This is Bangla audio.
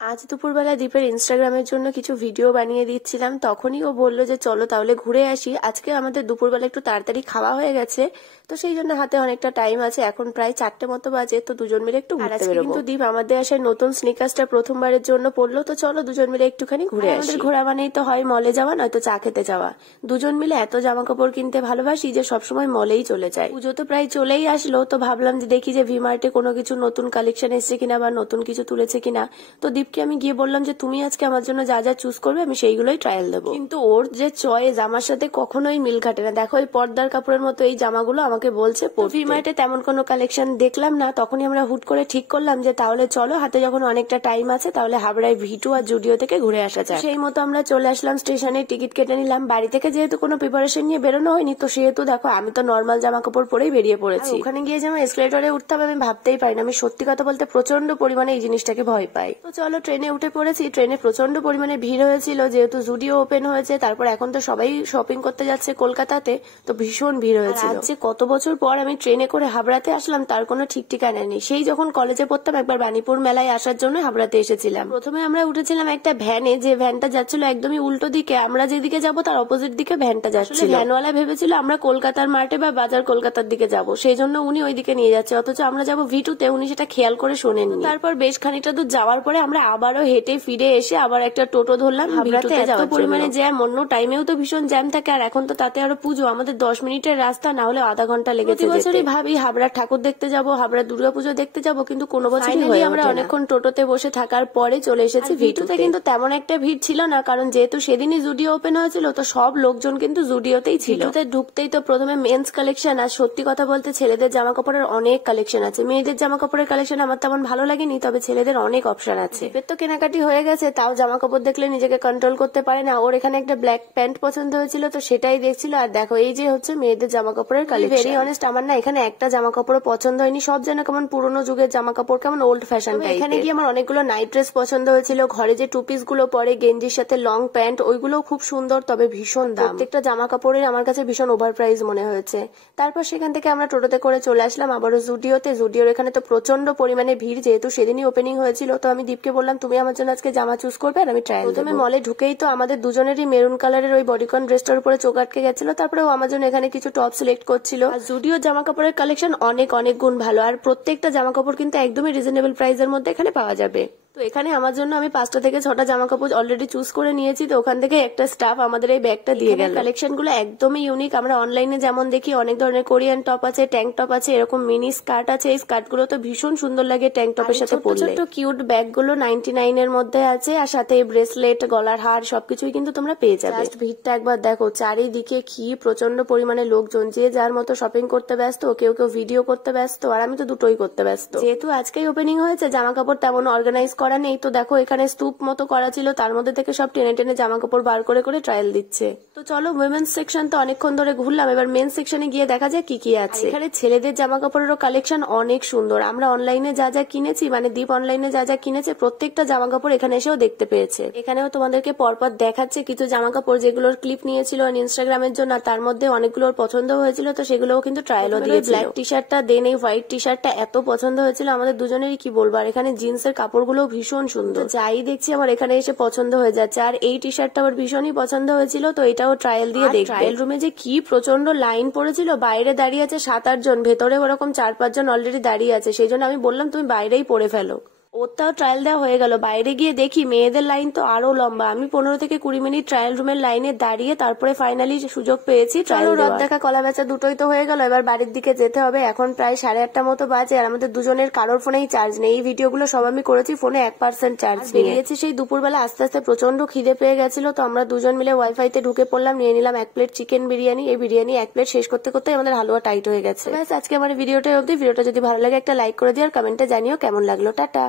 আজ দুপুরবেলা দীপের ইনস্টাগ্রামের জন্য কিছু ভিডিও বানিয়ে দিচ্ছিলাম, তখনই ও বললো যে চলো তাহলে ঘুরে আসি। আজকে আমাদের দুপুরবেলা একটু তাড়াতাড়ি খাওয়া হয়ে গেছে, তো সেই জন্য হাতে অনেকটা টাইম আছে, এখন প্রায় 4টে মতো বাজে, তো দুজন মিলে একটু ঘুরতে বেরোবো। কিন্তু দীপ আমাদের আসায় নতুন স্নিকার্সটা প্রথমবারের জন্য পড়লো, তো চলো দুজন মিলে একটুখানি ঘুরে আসি। আমাদের ঘোরা মানেই তো হয় মলে যাওয়া, নয়তো চা খেতে যাওয়া। দুজন মিলে এত জামা কাপড় কিনতে ভালোবাসি যে সবসময় মলেই চলে যায়। পুজো তো প্রায় চলেই আসলো, তো ভাবলাম যে দেখি যে ভিমার্টে কোনো কিছু নতুন কালেকশন এসছে কিনা বা নতুন কিছু তুলেছে কিনা। তো দীপকে আমি গিয়ে বললাম যে তুমি আজকে আমার জন্য যা যা চুজ করবে আমি সেইগুলোই ট্রায়াল দেবো। কিন্তু ওর যে চয়েস আমার সাথে কখনোই মিল খাটে না। দেখো এই পর্দার কাপড়ের মতো এই জামাগুলো আমাকে বলছে ভিমার্টে তেমন কোনো কালেকশন দেখলাম না, তখনই আমরা হুট করে ঠিক করলাম যে তাহলে চলো, হাতে যখন অনেকটা টাইম আছে তাহলে হাবড়ায় ভি2 আর জুডিও থেকে ঘুরে আসা যায়। সেই মতো আমরা চলে আসলাম স্টেশনে, টিকিট কেটে নিলাম। বাড়ি থেকে যেহেতু কোনো প্রিপারেশন নিয়ে বেরোনো হয়নি, তো সেহেতু দেখো আমি তো নর্মাল জামা কাপড় পরেই বেরিয়ে পড়েছি। ওখানে গিয়ে যেমন এসকেলেটরে উঠতে হবে আমি ভাবতেই পারি না। আমি সত্যি কথা বলতে প্রচন্ড পরিমাণে এই জিনিসটাকে ভয় পাই। তো চলো ট্রেনে উঠে পড়েছি। ট্রেনে প্রচন্ড পরিমাণে ভিড় হয়েছিল, যেহেতু জুডিও ওপেন হয়েছে, তারপর এখন তো সবাই শপিং করতে যাচ্ছে কলকাতাতে, তো ভীষণ ভিড় হয়েছিল। আজ যে কত বছর পর আমি ট্রেনে করে হাবড়াতে আসলাম তার কোনো ঠিক ঠিকানা নেই। সেই যখন কলেজে পড়তাম একবার বাণীপুর মেলায় আসার জন্য হাবড়াতে এসেছিলাম। প্রথমে আমরা উঠেছিলাম একটা ভ্যানে, যে ভ্যানটা যাচ্ছিল একদমই উল্টো দিকে, আমরা যেদিকে যাবো তার অপোজিট দিকে ভ্যানটা যাচ্ছিল। ভ্যানওয়ালা ভেবেছিল আমরা কলকাতার মার্টে বা বাজার কলকাতার দিকে যাবো, সেই জন্য উনি ওই দিকে নিয়ে যাচ্ছে, অথচ আমরা যাবো ভি2তে। উনি সেটা খেয়াল করে শোনেননি। তারপর বেশ খানিকটা দূর যাওয়ার পরে আমরা আবারও হেঁটে ফিরে এসে আবার একটা টোটো ধরলাম। হাবড়াতে এত পরিমাণে জ্যাম, অন্য টাইমেও তো ভীষণ জ্যাম থাকে, আর এখন তো তাতে আরো পুজো, আমাদের 10 মিনিটের রাস্তা, না হলে আধা ঘন্টা লেগেছে। বছরই ভাবি হাবড়ার ঠাকুর দেখতে যাবো, হাবড়া দুর্গাপুজো দেখতে যাবো, কিন্তু কোনো বছরই আমরা অনেকক্ষণ টোটোতে বসে থাকার পরে চলে এসেছি ভি2তে। কিন্তু তেমন একটা ভিড় ছিল না, কারণ যেহেতু সেদিনই জুডিও ওপেন হয়েছিল, তো সব লোকজন কিন্তু জুডিওতেই ছিল। ভি2তে ঢুকতেই তো প্রথমে মেন্স কালেকশন, আর সত্যি কথা বলতে ছেলেদের জামা কাপড়ের অনেক কালেকশন আছে। মেয়েদের জামা কাপড়ের কালেকশন আমার তেমন ভালো লাগেনি, তবে ছেলেদের অনেক অপশন আছে। এর তো কেনাকাটি হয়ে গেছে, তাও জামা কাপড় দেখলে নিজেকে কন্ট্রোল করতে পারে না। ওর এখানে একটা ব্ল্যাক প্যান্ট পছন্দ হয়েছিল, তো সেটাই দেখছিল। আর দেখো এই যে হচ্ছে মেয়েদের জামা কাপড়ের কালেকশন। ভেরি অনেস্ট, আমার না এখানে একটা জামা কাপড় পছন্দ হয়নি, সব যেন কেমন পুরোনো যুগের জামা কাপড়, কেমন ওল্ড ফ্যাশন টাইপের। এখানে গিয়ে আমার অনেকগুলো নাইট ড্রেস পছন্দ হয়েছিল। ঘরে যে টু পিস গুলো পরে গেঞ্জির সাথে লং প্যান্ট, ওইগুলো খুব সুন্দর, তবে ভীষণ দাম। প্রত্যেকটা জামা কাপড়ের আমার কাছে ভীষণ ওভার প্রাইস মনে হয়েছে। তারপর সেখান থেকে আমরা টোটোতে করে চলে আসলাম আবারও জুডিওতে। জুডিওর এখানে তো প্রচন্ড পরিমাণে ভিড়, যেহেতু সেদিনই ওপেনিং হয়েছিল। তো আমি দীপকে বললাম তুমি আমার জন্য আজকে জামা চুজ করবে আর আমি ট্রায়াল দেব। প্রথমে মলে ঢুকেই তো আমাদের দুজনেরই মেরুন কালারের ওই বডিকন ড্রেসটার উপরে চোখ আটকে গেছিল, তারপরে ও আমার জন্য এখানে কিছু টপ সিলেক্ট করছিল। আর জুডিওর জামা কাপড়ের কালেকশন অনেক অনেক গুণ ভালো, আর প্রত্যেকটা জামা কাপড় কিন্তু একদমই রিজনেবল প্রাইসের মধ্যে এখানে পাওয়া যাবে। তো এখানে আমার জন্য আমি 5টা থেকে 6টা জামা কাপড় অলরেডি চুজ করে নিয়েছি, তো ওখান থেকে একটা স্টাফ আমাদের এই ব্যাগটা দিয়ে গেল। কালেকশন গুলো একদমই ইউনিক। আমরা অনলাইনে যেমন দেখি অনেক ধরনের কোরিয়ান টপ আছে, ট্যাঙ্ক টপ আছে, এরকম মিনি স্কার্ট আছে। এই স্কার্ট গুলো তো ভীষণ সুন্দর লাগে ট্যাঙ্ক টপের সাথে পরলে। ছোট কিউট ব্যাগ গুলো 99 এর মধ্যে আছে, আর সাথে ব্রেসলেট, গলার হার সবকিছুই কিন্তু তোমরা পেয়ে যাবে। ভিড়টা একবার দেখো, চারিদিকে কি প্রচন্ড পরিমাণে লোকজন, যে যার মতো শপিং করতে ব্যস্ত, কেউ কেউ ভিডিও করতে ব্যস্ত, আর আমি তো দুটোই করতে ব্যস্ত। যেহেতু আজকেই ওপেনিং হয়েছে, জামা কাপড় তেমন অর্গানাইজ করা নেই, তো দেখো এখানে স্তূপ মতো করা ছিল, তার মধ্যে থেকে সব টেনে টেনে জামা কাপড় বার করে করে ট্রায়াল দিচ্ছে। তো চলো উইমেন্স সেকশন তো অনেকক্ষণ ধরে ঘুরলাম, এবার মেন সেকশনে গিয়ে দেখা যায় কি কি আছে। এখানে ছেলেদের জামা কাপড়েরও কালেকশন অনেক সুন্দর। আমরা অনলাইনে যা যা কিনেছি, মানে দীপ অনলাইনে যা যা কিনেছে, প্রত্যেকটা জামা কাপড় এখানে এসেও দেখতে পেয়েছে। এখানেও তোমাদেরকে পরপর দেখাচ্ছে কিছু জামা কাপড় যেগুলোর ক্লিপ নিয়েছিল ইনস্টাগ্রামের জন্য, তার মধ্যে অনেকগুলোর পছন্দ হয়েছিল, তো সেগুলোও কিন্তু ট্রায়ালও দিয়েছিল। ব্ল্যাক টি শার্টটা দেন এই হোয়াইট টি শার্টটা এত পছন্দ হয়েছিল আমাদের দুজনেরই, কি বলবো। আর এখানে জিন্সের কাপড়গুলো ভীষণ সুন্দর, যাই দেখছি আমার এখানে এসে পছন্দ হয়ে যাচ্ছে। আর এই টি শার্টটা আমার ভীষণই পছন্দ হয়েছিল, তো এটাও ট্রায়াল দিয়ে দেখি। ট্রায়াল রুমে যে কি প্রচন্ড লাইন পড়েছিল, বাইরে দাঁড়িয়ে আছে 7-8 জন, ভেতরে ওরকম 4-5 জন অলরেডি দাঁড়িয়ে আছে। সেই জন্য আমি বললাম তুমি বাইরেই পরে ফেলো। ওটাও ট্রায়াল দেওয়া হয়ে গেল। বাইরে গিয়ে দেখি মেয়েদের লাইন তো আরো লম্বা। আমি 15 থেকে 20 মিনিট ট্রায়াল রুমের লাইনে দাঁড়িয়ে তারপরে ফাইনালি সুযোগ পেয়েছি ট্রায়াল দেওয়ার। রদ দেখা কলা বেচা দুটোই তো হয়ে গেল, এবার বাড়ির দিকে যেতে হবে। এখন প্রায় 8:30 মতো বাজে, আর আমাদের দুজনের কারোর ফোনেই চার্জ নেই। এই ভিডিওগুলো সব আমি করেছি ফোনে 1% চার্জ বেরিয়েছে সেই দুপুরবেলা। আস্তে আস্তে প্রচন্ড খিদে পেয়ে গেছিল, তো আমরা দুজন মিলে ওয়াইফাইতে ঢুকে পড়লাম, নিয়ে নিলাম 1 প্লেট চিকেন বিরিয়ানি। এই বিরিয়ানি 1 প্লেট শেষ করতে করতে আমাদের হালুয়া টাইট হয়ে গেছে। ব্যাস আজকে আমার ভিডিওটাই অবধি। ভিডিওটা যদি ভালো লাগে একটা লাইক করে দিও, আর কমেন্টে জানিও কেমন লাগলো। টাটা।